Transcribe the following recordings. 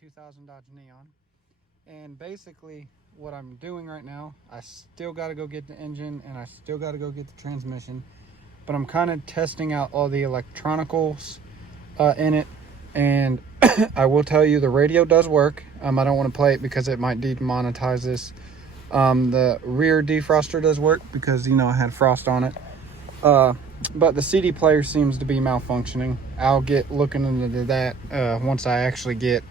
2000 Dodge Neon. And basically what I'm doing right now, I still got to go get the engine and I still got to go get the transmission, but I'm kind of testing out all the electronicals in it. And I will tell you the radio does work. I don't want to play it because it might demonetize this. The rear defroster does work because, you know, I had frost on it. But the CD player seems to be malfunctioning. I'll get looking into that once I actually get,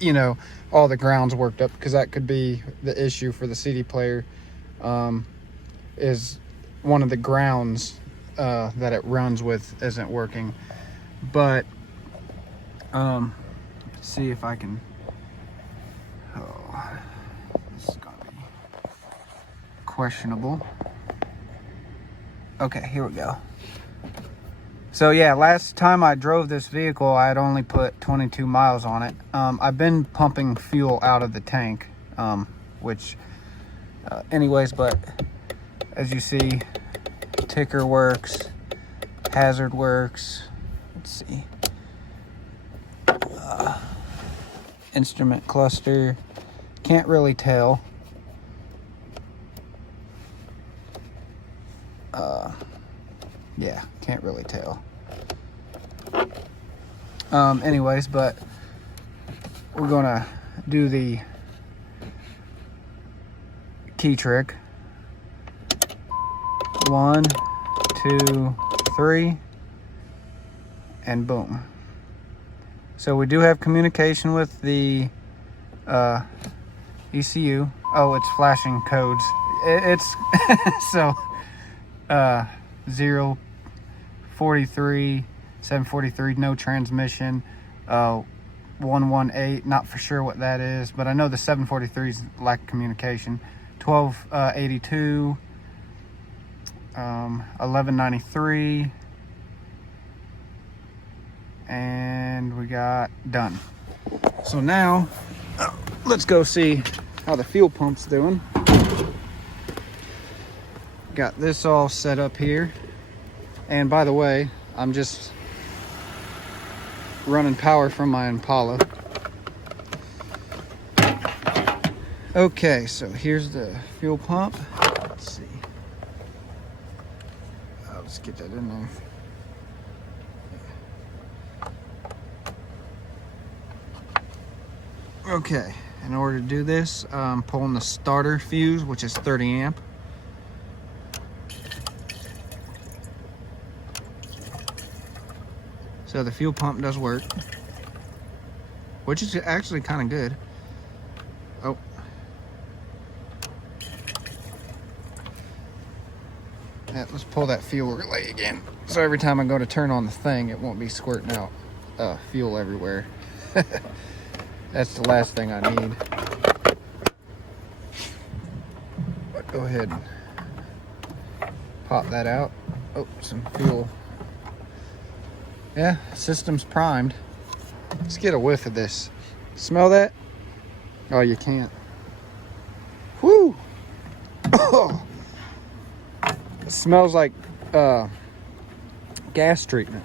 you know, all the grounds worked up, because that could be the issue for the CD player. Is one of the grounds that it runs with isn't working. But let's see if I can. Oh, this is gonna be questionable. Okay, here we go. So yeah, last time I drove this vehicle, I had only put 22 miles on it. I've been pumping fuel out of the tank, which anyways, but as you see, ticker works, hazard works. Let's see. Instrument cluster, can't really tell. Yeah, can't really tell. Anyways, but we're gonna do the key trick. 1, 2, 3, and boom. So we do have communication with the ECU. Oh, it's flashing codes. It's so 043 743, no transmission. 118, not for sure what that is, but I know the 743s lack communication. 1282, 1193, and we got done. So now let's go see how the fuel pump's doing. Got this all set up here, and by the way, I'm just running power from my Impala. Okay, so here's the fuel pump. Let's see. I'll just get that in there. Okay, in order to do this, I'm pulling the starter fuse, which is 30 amp. So the fuel pump does work, which is actually kind of good. Oh. Yeah, let's pull that fuel relay again. So every time I go to turn on the thing, it won't be squirting out fuel everywhere. That's the last thing I need. But go ahead and pop that out. Oh, some fuel. Yeah, system's primed. Let's get a whiff of this. Smell that? Oh, you can't. Whoo! Oh. It smells like gas treatment.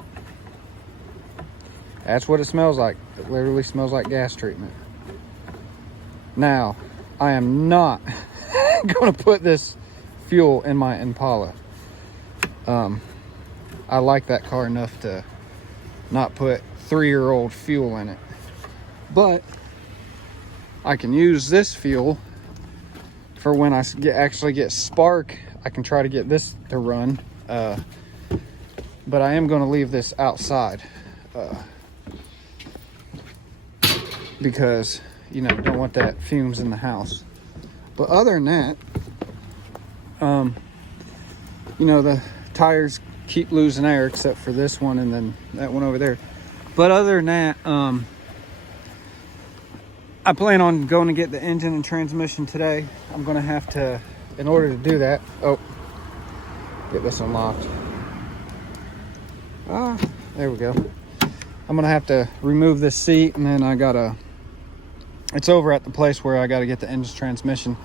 That's what it smells like. It literally smells like gas treatment. Now, I am not going to put this fuel in my Impala. I like that car enough to not put 3-year-old fuel in it, but I can use this fuel for when I actually get spark. I can try to get this to run, but I am going to leave this outside because, you know, don't want that fumes in the house. But other than that, you know, the tires keep losing air except for this one and then that one over there. But other than that, I plan on going to get the engine and transmission today. I'm going to have to, in order to do that, get this unlocked. There we go. I'm going to have to remove this seat, and then I got to, it's over at the place where I got to get the engine transmission,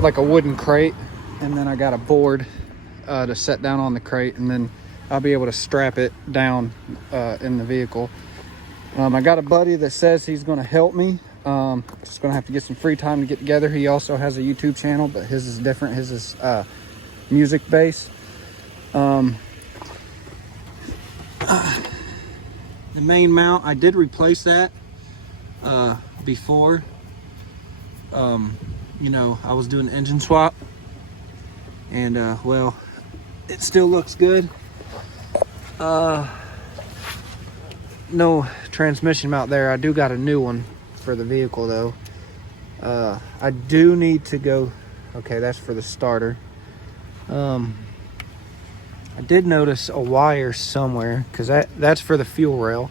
like a wooden crate, and then I got a board to set down on the crate, and then I'll be able to strap it down in the vehicle. I got a buddy that says he's going to help me. Just going to have to get some free time to get together. He also has a YouTube channel, but his is different. His is music based. The main mount, I did replace that before. You know, I was doing engine swap, and well, it still looks good. No transmission mount there. I do got a new one for the vehicle though. I do need to go, okay, that's for the starter. I did notice a wire somewhere, because that's for the fuel rail.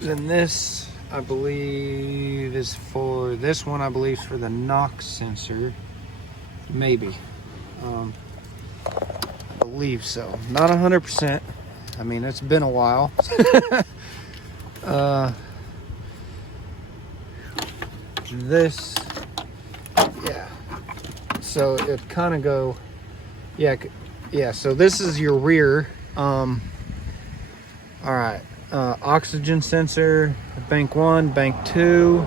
Then this, I believe, is for, this one I believe is for the NOx sensor. Maybe. I believe so. Not 100%. I mean, it's been a while. This, yeah. So it kind of go, yeah. So this is your rear. All right. Oxygen sensor, bank 1, bank 2.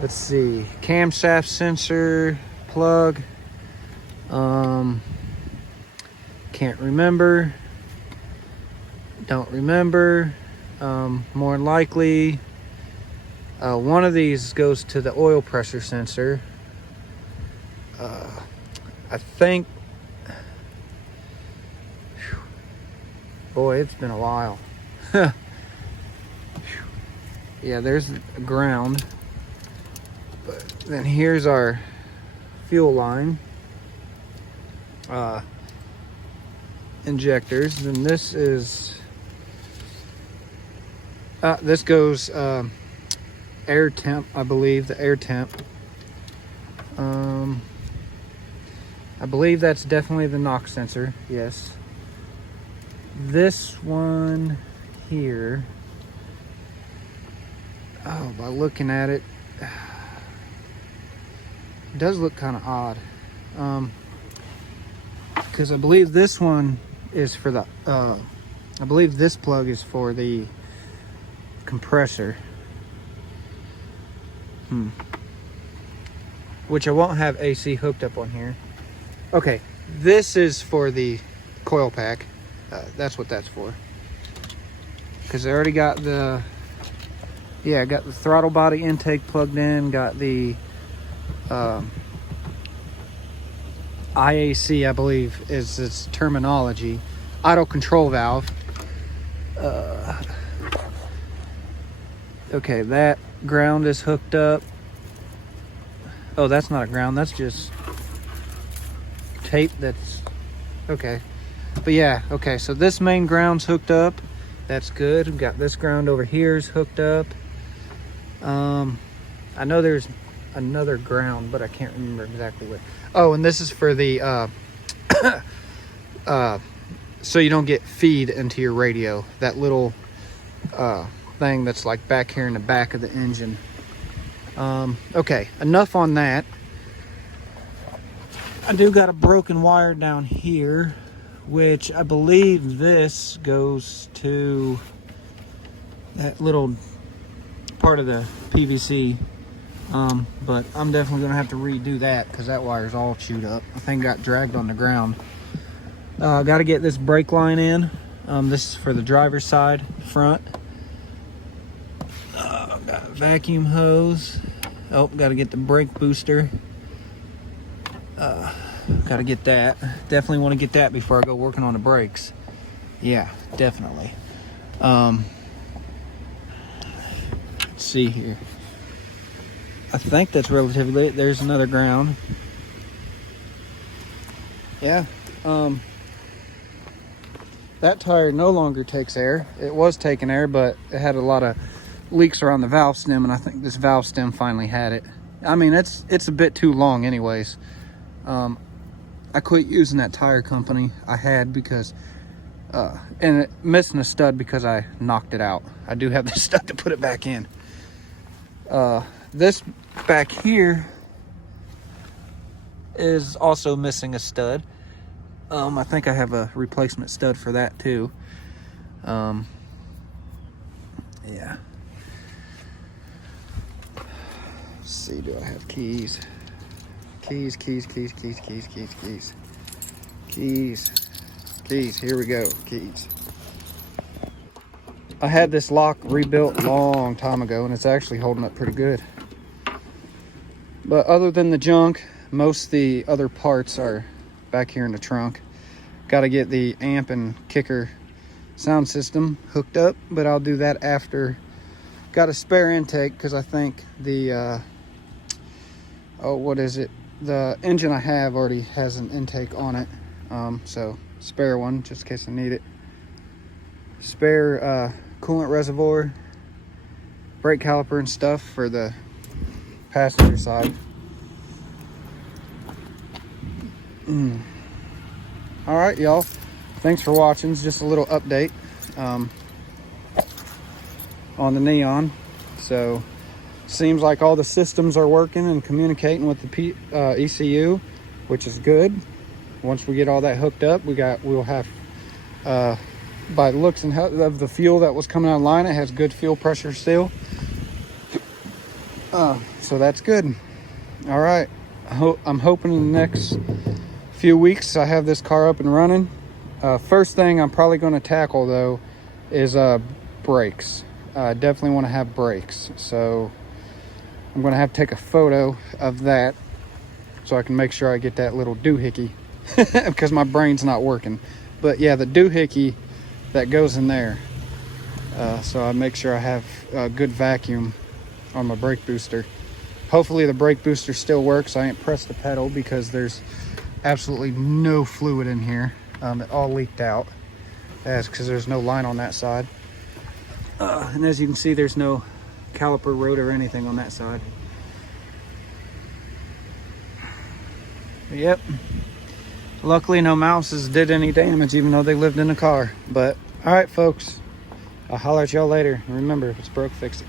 Let's see, camshaft sensor, plug. Can't remember. Don't remember. More than likely, one of these goes to the oil pressure sensor. I think. Boy, it's been a while. Yeah, there's a ground. But then here's our fuel line. Injectors. Then this is this goes air temp, I believe, the air temp. I believe that's definitely the NOx sensor, yes. This one here, oh, by looking at it, it does look kind of odd. Because I believe this one is for the, I believe this plug is for the compressor. Which I won't have AC hooked up on here. Okay, this is for the coil pack. That's what that's for. Because I already got the, yeah, I got the throttle body intake plugged in, got the IAC, I believe is its terminology, idle control valve. Okay, that ground is hooked up. Oh, that's not a ground, that's just tape that's, okay. But yeah, okay, so this main ground's hooked up. That's good. We've got this ground over here is hooked up. I know there's another ground, but I can't remember exactly where. Oh, and this is for the so you don't get feed into your radio. That little thing that's like back here in the back of the engine. Okay, enough on that. I do got a broken wire down here, which I believe this goes to that little part of the PVC. But I'm definitely gonna have to redo that because that wire's all chewed up. I think it got dragged on the ground. Got to get this brake line in. This is for the driver's side front. Got a vacuum hose. Oh, got to get the brake booster. Got to get that. Definitely want to get that before I go working on the brakes. Yeah, definitely. Let's see here. I think that's relatively late. There's another ground. Yeah. That tire no longer takes air. It was taking air, but it had a lot of leaks around the valve stem, and I think this valve stem finally had it. I mean, it's a bit too long anyways. I quit using that tire company I had because and it missing a stud because I knocked it out. I do have the stud to put it back in. This back here is also missing a stud. I think I have a replacement stud for that too. Yeah. Let's see, do I have keys? Keys. Here we go, keys. I had this lock rebuilt a long time ago, and it's actually holding up pretty good. But other than the junk, most of the other parts are back here in the trunk. Got to get the amp and kicker sound system hooked up, but I'll do that after. Got a spare intake because I think the the engine I have already has an intake on it, so spare one just in case I need it. Spare coolant reservoir, brake caliper and stuff for the passenger side. All right, y'all, thanks for watching. It's just a little update on the Neon. So seems like all the systems are working and communicating with the ECU, which is good. Once we get all that hooked up, we'll have by the looks of the fuel that was coming online, it has good fuel pressure still, so that's good. All right, I'm hoping in the next few weeks I have this car up and running. First thing I'm probably going to tackle though is brakes. I definitely want to have brakes, so I'm going to have to take a photo of that so I can make sure I get that little doohickey because my brain's not working. But yeah, the doohickey that goes in there, so I make sure I have a good vacuum on my brake booster. Hopefully the brake booster still works. I ain't pressed the pedal because there's absolutely no fluid in here. It all leaked out. That's because there's no line on that side. And as you can see, there's no caliper rotor or anything on that side. Yep. Luckily no mouses did any damage even though they lived in the car. But all right folks, I'll holler at y'all later. And remember, if it's broke, fix it.